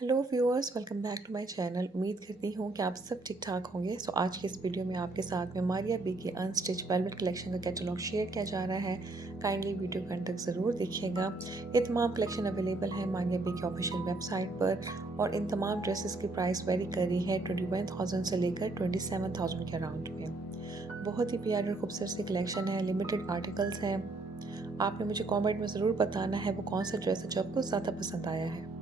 Hello viewers, welcome back to my channel. उम्मीद करती हूँ कि आप सब ठीक ठाक होंगे। आज के इस वीडियो में आपके साथ में मारिया बी की अनस्टिच वेलवेट कलेक्शन का कैटलॉग शेयर किया जा रहा है। काइंडली वीडियो को अंत तक ज़रूर देखिएगा। ये तमाम कलेक्शन अवेलेबल है मारिया बी की ऑफिशियल वेबसाइट पर और इन तमाम ड्रेसेस की प्राइस वेरी कर रही है 21,000 से लेकर 27,000 के अराउंड में। बहुत ही प्यारी और खूबसूरत सी कलेक्शन है, लिमिटेड आर्टिकल्स हैं। आपने मुझे कॉमेंट में ज़रूर बताना है वो कौन सा ड्रेस है जो आपको ज़्यादा पसंद आया है।